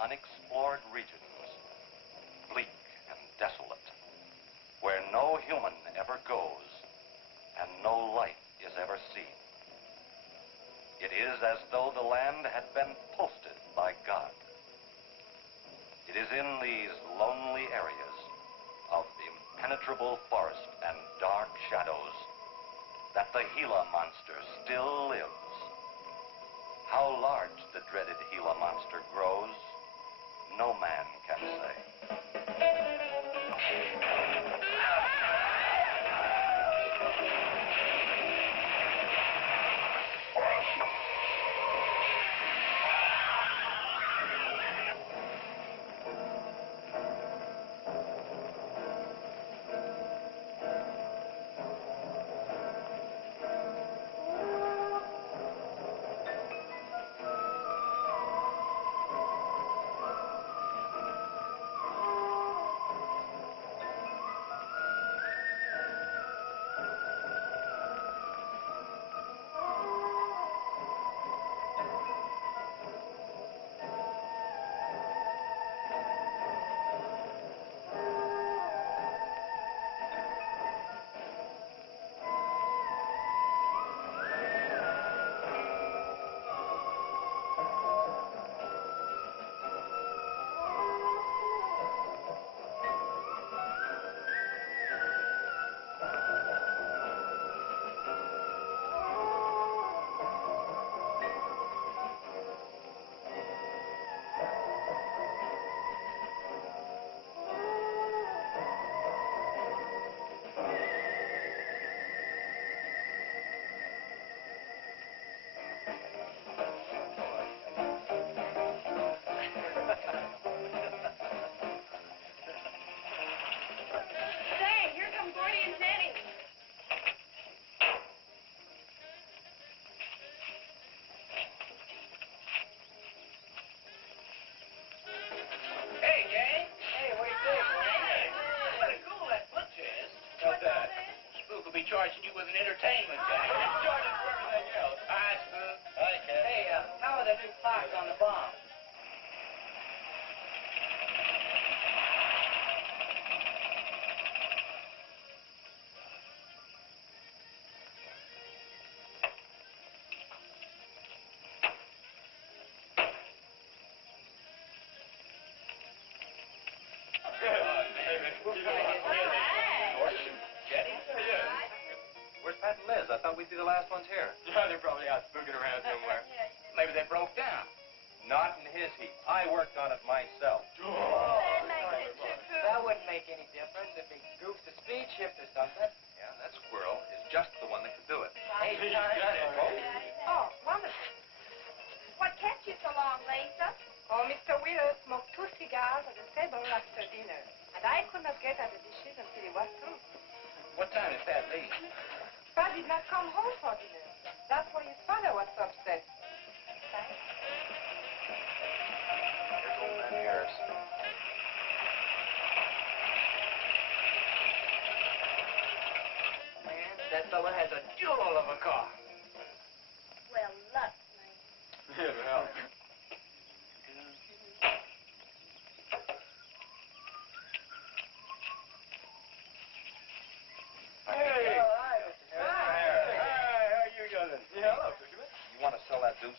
unexplored regions, bleak and desolate, where no human ever goes and no light is ever seen. It is as though the land had been posted by God. It is in these lonely areas of impenetrable forest and dark shadows that the Gila Monster still lives. How large the dreaded Gila Monster grows, no man can say. Charging you with an entertainment tax. Charging for everything else. Hi, Spook. Hi, Ken. Hey, how are the new clocks on the bomb? I thought we'd be the last ones here. Yeah, they're probably out spooking around somewhere. Maybe they broke down. Not in his heat. I worked on it myself. That wouldn't make any difference if he goofed the speed shift or something. Yeah, that squirrel is just the one that could do it. Hey, He's got it. Oh, wonderful. What kept you so long, Lisa? Oh, Mr. Wheeler smoked 2 cigars at the table after dinner, and I could not get at the dishes until he was through. What time is that, Lee? Pa did not come home for dinner. That's why his father was so upset. Thanks. Here's old man Harris. Man, that fella has a jewel of a car. Well, look, Yeah, well. Hey! Hi, Mr. Harris. Hi, how you doing? Yeah, hello, fisherman. You want to sell that deuce?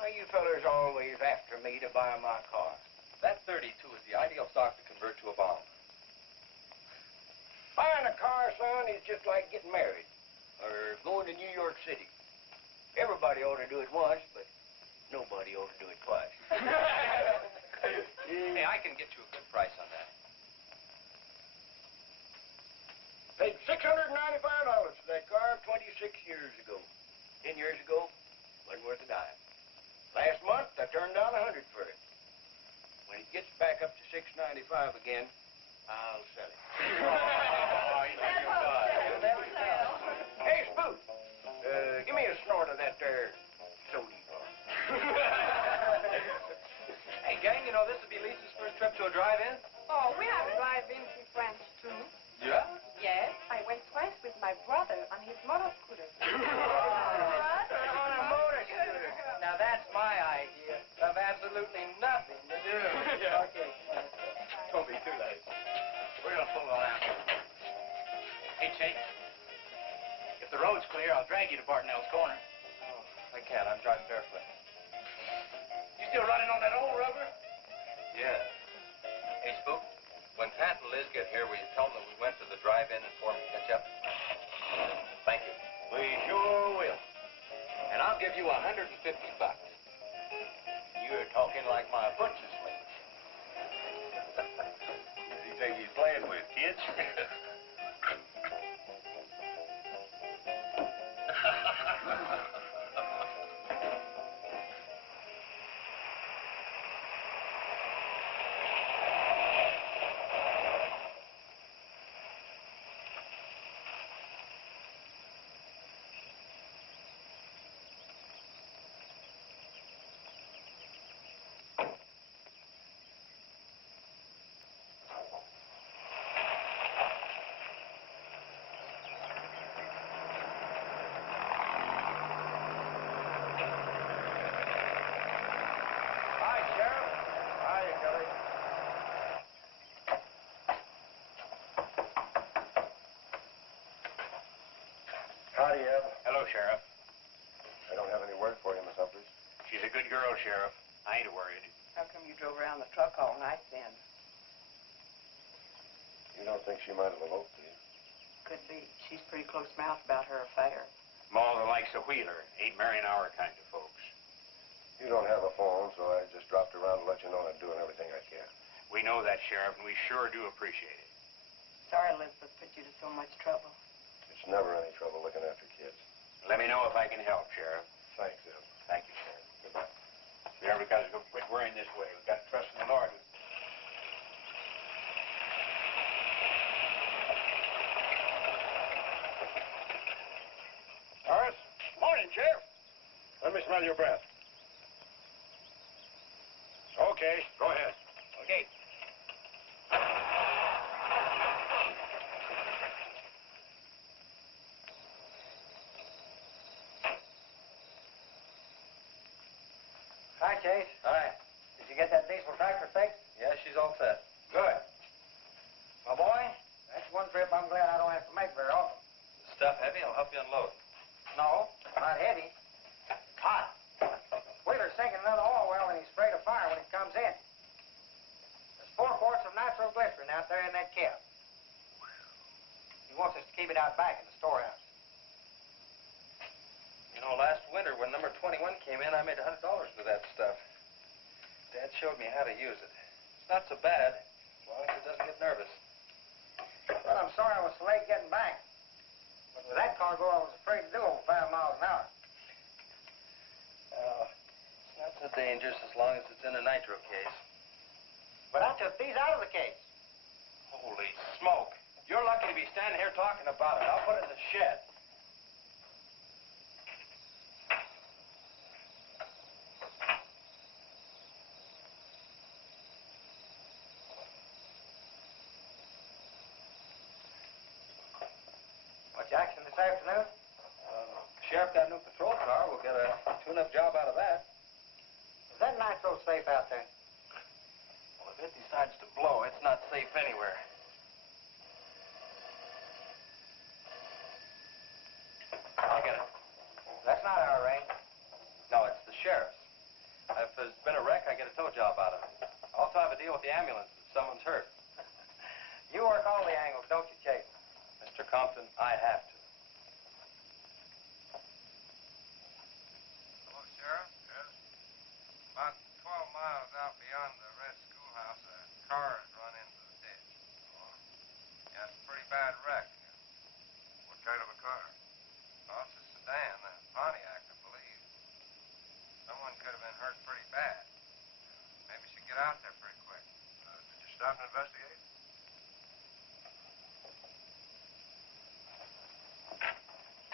Why you fellers always after me to buy my car? That 32 is the ideal stock to convert to a bomb. Buying a car, son, is just like getting married or going to New York City. Everybody ought to do it once, but nobody ought to do it twice. Hey, I can get you a good price on that. Paid $695 for that car 26 years ago. 10 years ago, wasn't worth a dime. Last month, I turned down 100 for it. When it gets back up to $695 again, I'll sell it. Hey, Spook, give me a snort of that there sody bar. Hey, gang, you know this would be Lisa's first trip to a drive-in? Oh, we have drive-ins in France, too. Yeah? Yes, I went twice with my brother on his motor scooter. On a motor scooter. Now, Now, that's my idea of absolutely nothing to do. Yeah. Okay. Don't be too late. We're gonna pull on out. Hey, Chase. If the road's clear, I'll drag you to Bartonell's corner. Oh, I can't. I'm driving barefoot. You still running on that old rubber? Yeah. Hey, Spook, when Pat and Liz get here, will you tell them that we went to the drive-in and for them to catch up? Thank you. We sure will. And I'll give you $150. You're talking like my punches lady. Who do you think he's playing with, kids? Howdy, Eb. Hello, Sheriff. I don't have any word for you, Miss Humphries. She's a good girl, Sheriff. I ain't worried. How come you drove around the truck all night then? You don't think she might have eloped, do you? Could be. She's pretty close-mouthed about her affair. Maul the likes of Wheeler. Ain't marrying our kind of folks. You don't have a phone, so I just dropped around to let you know I'm doing everything I can. We know that, Sheriff, and we sure do appreciate it. Sorry Elizabeth put you to so much trouble. It's never any trouble looking after kids. Let me know if I can help, Sheriff. Thanks, Eb. Thank you, Sheriff. Goodbye. Sheriff, because we'll quit worrying this way. We've got to trust in the Lord. Horace, Morning, Sheriff. let me smell your breath. Okay, go ahead. Okay. Hi, Chase. Hi. Did you get that diesel tractor fixed? Yeah, she's all set. Good. My boy, that's one trip I'm glad I don't have to make very often. Stuff heavy, I'll help you unload. No, not heavy. Hot. Wheeler's sinking another oil well and he's afraid of fire when it comes in. There's 4 quarts of nitroglycerin out there in that kit. He wants us to keep it out back in the storehouse. You know, last winter when number 21 came in, I made $100 with that stuff. Dad showed me how to use it. It's not so bad, as long as it doesn't get nervous. Well, I'm sorry I was so late getting back. But with that cargo, I was afraid to do over 5 miles an hour. It's not so dangerous as long as it's in a nitro case. But I took these out of the case. Holy smoke. You're lucky to be standing here talking about it. I'll put it in the shed. Much action this afternoon? Sheriff got a new patrol car. We'll get a tune-up job out of that. Is that nitro safe out there? Well, if it decides to blow, it's not safe anywhere. I'll get it. That's not our range. No, it's the sheriff's. If there's been a wreck, I get a tow job out of it. I also have a deal with the ambulance if someone's hurt. You work all the angles, don't you, Chase? Mr. Compton, I have to. Hello, Sheriff. Yes. About 12 miles out beyond the red schoolhouse, a car has run into the ditch. Oh? Yeah, it's a pretty bad wreck. What kind of a car? Oh, it's a sedan, a Pontiac, I believe. Someone could have been hurt pretty bad. Maybe we should get out there pretty quick. Did you stop and investigate?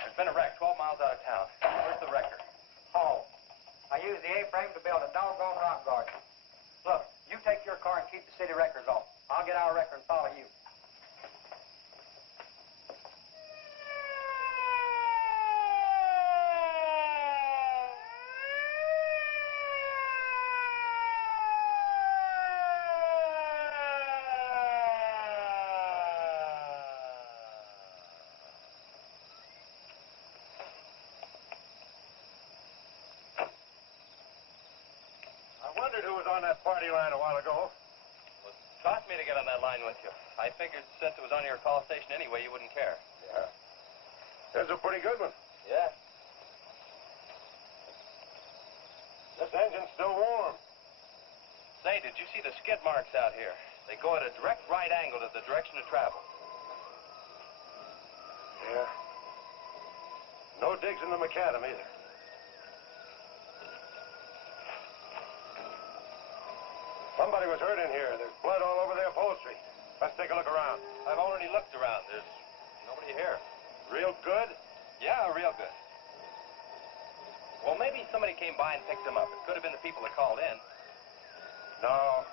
There's been a wreck 12 miles out of town. Where's the wrecker? Oh. I used the A-frame to build a doggone rock garden. Look, you take your car and keep the city wreckers off. I'll get our wrecker and follow you. who was on that party line a while ago? Well, it cost me to get on that line with you. I figured since it was on your call station anyway, you wouldn't care. Yeah. That's a pretty good one. Yeah. This engine's still warm. Say, did you see the skid marks out here? They go at a direct right angle to the direction of travel. Yeah. No digs in the macadam either. Somebody was hurt in here. There's blood all over the upholstery. Let's take a look around. I've already looked around. There's nobody here. Real good? Yeah, real good. Well, maybe somebody came by and picked them up. It could have been the people that called in. No.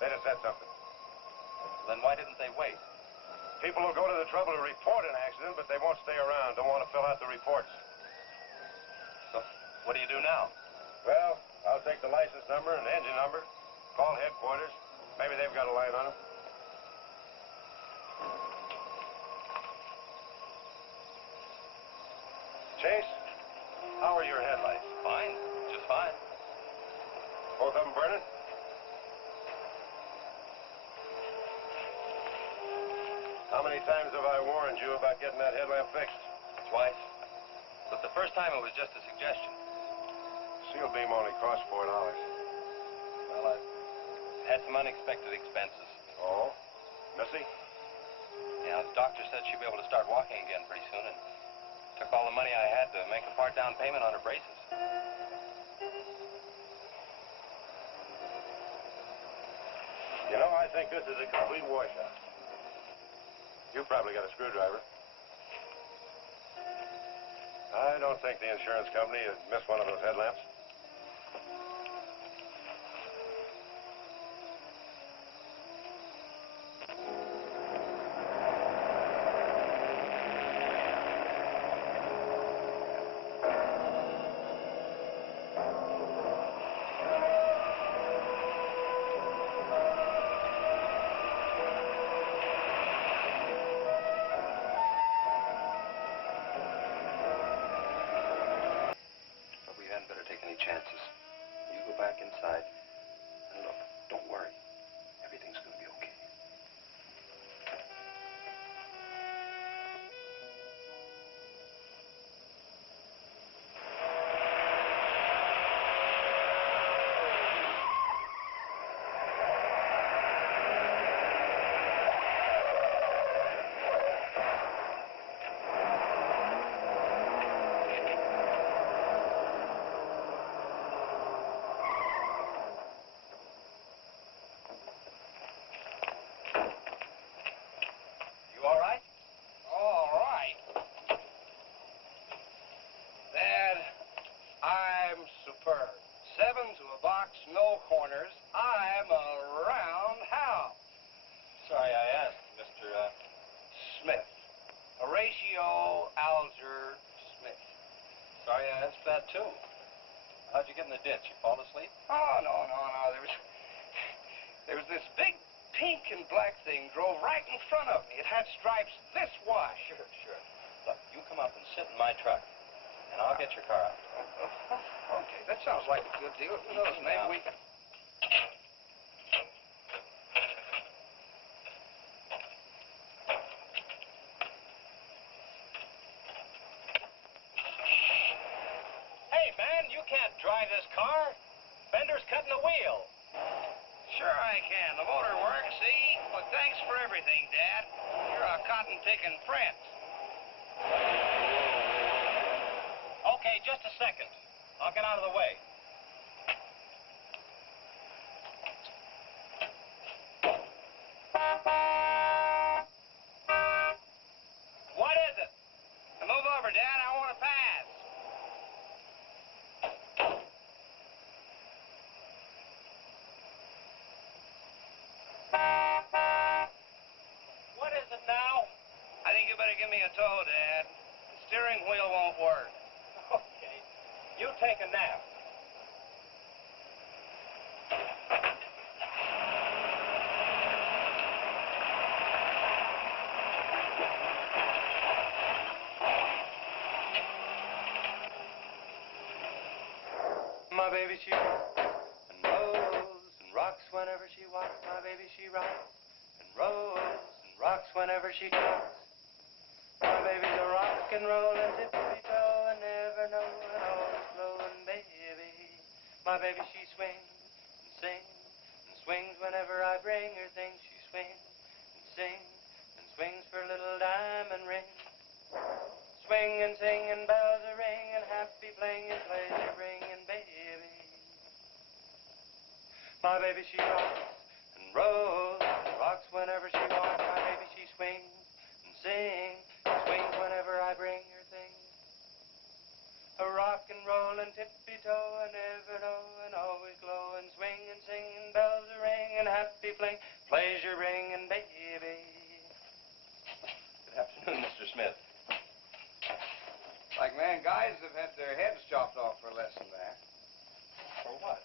They'd have said something. Then why didn't they wait? People will go to the trouble to report an accident, but they won't stay around. Don't want to fill out the reports. So, what do you do now? Well, I'll take the license number and the engine number, call headquarters. Maybe they've got a line on them. Chase, how are your headlights? Fine. Just fine. Both of them burning? How many times have I warned you about getting that headlamp fixed? Twice. But the first time it was just a suggestion. Seal beam only costs $4. Well, I've had some unexpected expenses. Oh? Missy? Yeah, the doctor said she'd be able to start walking again pretty soon, and took all the money I had to make a part down payment on her braces. You know, I think this is a complete washout. You probably got a screwdriver. I don't think the insurance company would miss one of those headlamps. Chances. You go back inside, and look, don't worry. Everything's going to be okay. Superb. 7 to a box, no corners. I'm a roundhouse. Sorry I asked, Mr. Smith. Horatio Alger Smith. Sorry I asked that, too. How'd you get in the ditch? You fall asleep? Oh, no. There was this big pink and black thing drove right in front of me. It had stripes this wide. Sure. Look, you come up and sit in my truck, and I'll get your car out. Okay, that sounds like a good deal. Who knows, maybe we can... Hey, man, you can't drive this car. Bender's cutting the wheel. Sure I can. The motor works, see? But thanks for everything, Dad. You're a cotton-picking friend. Okay, just a second. I'll get out of the way. What is it? Now move over, Dad. I want to pass. What is it now? I think you better give me a tow, Dad. The steering wheel won't work. Okay. You take a nap. My baby, she... No. whenever she walks. My baby, she rocks and rolls and rocks whenever she talks. My baby's a rock and rollin', tippy-toe, and never know and always blowin' baby. My baby, she swings and sings and swings whenever I bring her things. She swings and sings and swings for little diamond rings. Swing and sing and bells a ring and happy playing and pleasure bringing baby. My baby, she rocks and rolls and rocks whenever she walks. My baby, she swings and sings and swings whenever I bring her things. A rock and roll and tippy-toe and ever know and always glow and swing and sing and bells a ring and happy playing, pleasure bringing baby. Good afternoon, Mr. Smith. Like man, guys have had their heads chopped off for less than that. For what?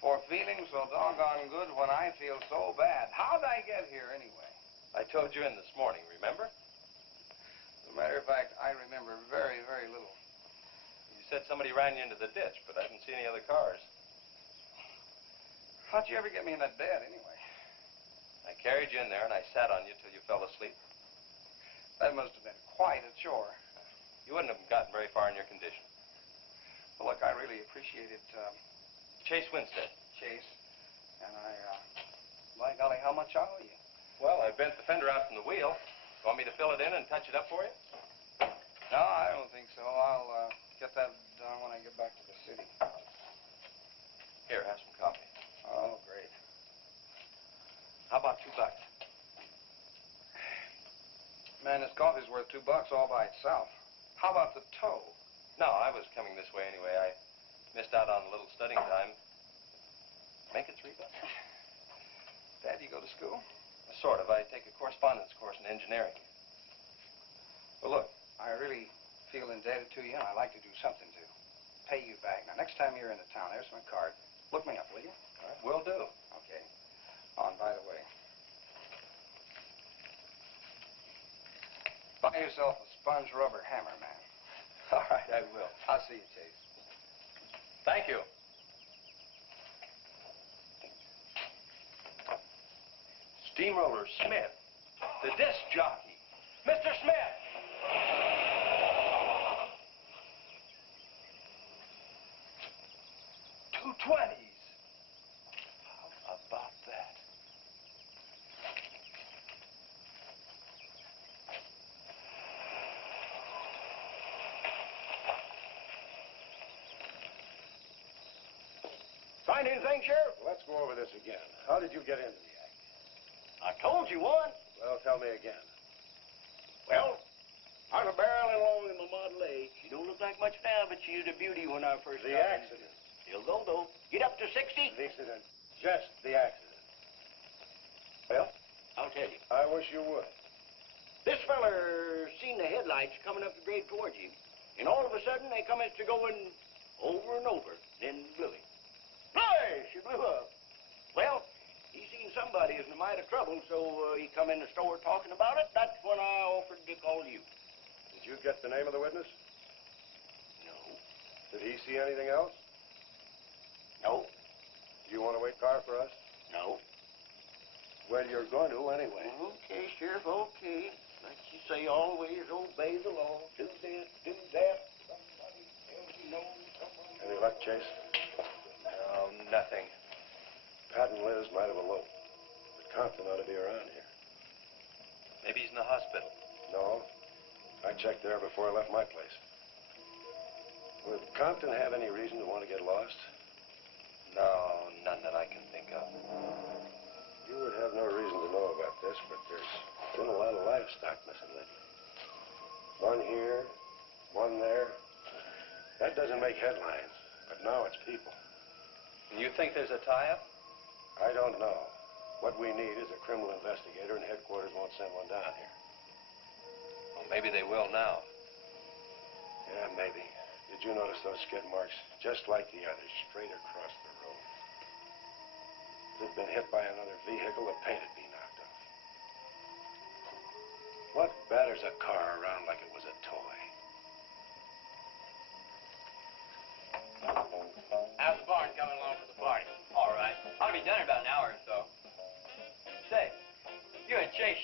For feeling so doggone good when I feel so bad. How'd I get here anyway? I told you in this morning, remember? As a matter of fact, I remember very, very little. You said somebody ran you into the ditch, but I didn't see any other cars. How'd you ever get me in that bed anyway? I carried you in there and I sat on you till you fell asleep. That must have been quite a chore. You wouldn't have gotten very far in your condition. Well, look, I really appreciate it, Chase Winstead. Chase. And by golly, how much I owe you? Well, I bent the fender out from the wheel. Want me to fill it in and touch it up for you? No, I don't think so. I'll get that done when I get back to the city. Here, have some coffee. Oh, great. How about $2? Man, this coffee's worth $2 all by itself. How about the tow? No, I was coming this way anyway. I missed out on a little studying time. Make it $3. Dad, you go to school? Sort of. I take a correspondence course in engineering. Well, look, I really feel indebted to you, and I'd like to do something to pay you back. Now, next time you're in the town, there's my card. Look me up, will you? All right, will do. Okay. Oh, and by the way, buy yourself a sponge rubber hammer, man. All right, I will. I'll see you, Chase. Thank you. Steamroller Smith, the disc jockey. Mr. Smith! $2.20s. How about that? Find anything, Sheriff? Let's go over this again. How did you get into the act? I told you once. Well, tell me again. Well, I was barreling along in my Model A. She don't look like much now, but she was a beauty when I first The got accident. You'll go, though. Get up to 60. The accident. Just the accident. Well, I'll tell you. I wish you would. This feller seen the headlights coming up the grade towards him, and all of a sudden they come to going over and over, then blew him. Hey, she blew up. Well, he seen somebody was in a mite of trouble, so he come in the store talking about it. That's when I offered to call you. Did you get the name of the witness? No. Did he see anything else? No. Do you want to wait car for us? No. Well, you're going to anyway. Okay, Sheriff, okay. Like you say, always obey the law. Do this, do that. Somebody tells you no, somebody... Any luck, Chase? No, nothing. Pat and Liz might have eloped, but Compton ought to be around here. Maybe he's in the hospital. No. I checked there before I left my place. Would Compton have any reason to want to get lost? No, none that I can think of. You would have no reason to know about this, but there's been a lot of livestock missing lately. One here, one there. That doesn't make headlines, but now it's people. You think there's a tie-up? I don't know. What we need is a criminal investigator, and headquarters won't send one down here. Well, maybe they will now. Yeah, maybe. Did you notice those skid marks? Just like the others, straight across the road. If it'd been hit by another vehicle, the paint would be knocked off. What batters a car around like it was a toy? How's the barn coming along for the party? All right. Ought to be dinner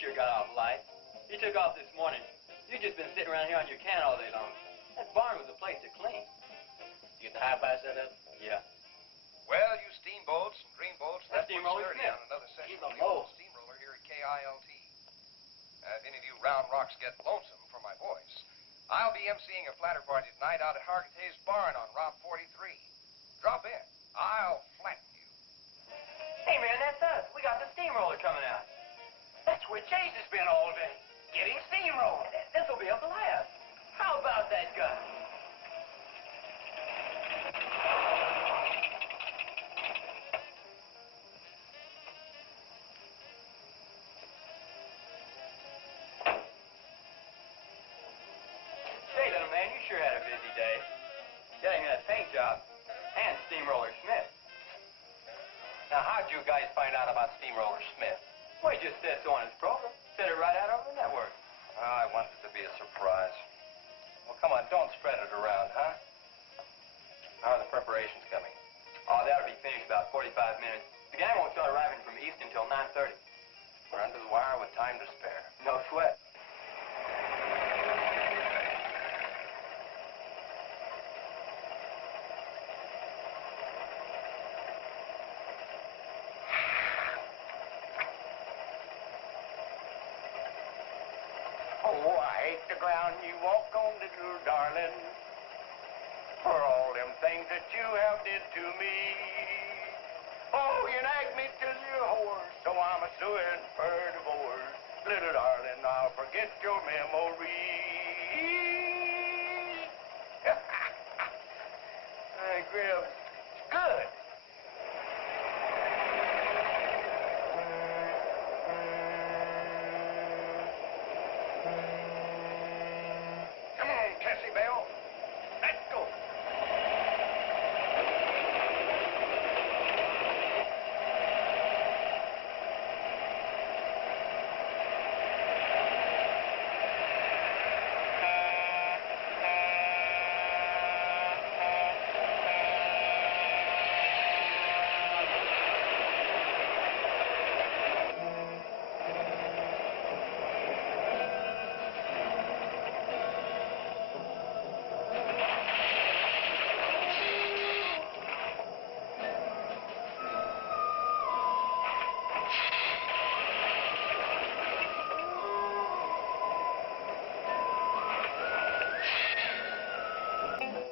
sure got off light. You took off this morning. You've just been sitting around here on your can all day long. That barn was a place to clean. You get the hi-fi set up? Yeah. Well, you steamboats and dreamboats, That that's steamroller sturdy Smith. on another session He's a of the old mo. steamroller here at KILT. If any of you round rocks get lonesome for my voice, I'll be emceeing a flatter party tonight out at Hargitay's Barn on Route 43. Drop in. I'll flatten you. Hey, man, that's us. We got the steamroller coming out. That's where Chase has been all day. Getting steamrolled. This'll be a blast. How about that guy? Say, little man, you sure had a busy day. Getting that paint job and Steamroller Smith. Now, how'd you guys find out about Steamroller Smith? Well, he just said so on his program. Said it right out over the network. I wanted it to be a surprise. Well, come on, don't spread it around, huh? How are the preparations coming? Oh, that'll be finished about 45 minutes. The gang won't start arriving from east until 9:30. We're under the wire with time to spare. No sweat. Oh, I hate the ground you walk on, little darling, for all them things that you have did to me. Oh, you nagged me till you're hoarse, so I'm a suing for divorce. Little darling, I'll forget your memory. Hey, Grim, good. Come on, Cassie Bell. Let's go.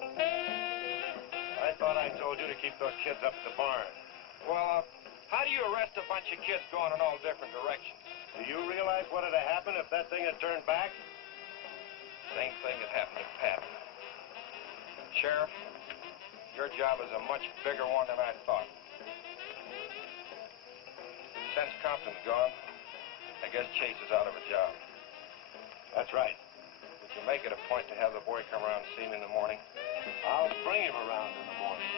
I thought I told you to keep those kids up at the barn. Well, how do you arrest a bunch of kids going in all different directions? Do you realize what would have happened if that thing had turned back? Same thing that happened to Pap. Sheriff, your job is a much bigger one than I thought. Since Compton's gone, I guess Chase is out of a job. That's right. Would you make it a point to have the boy come around and see me in the morning? I'll bring him around in the morning.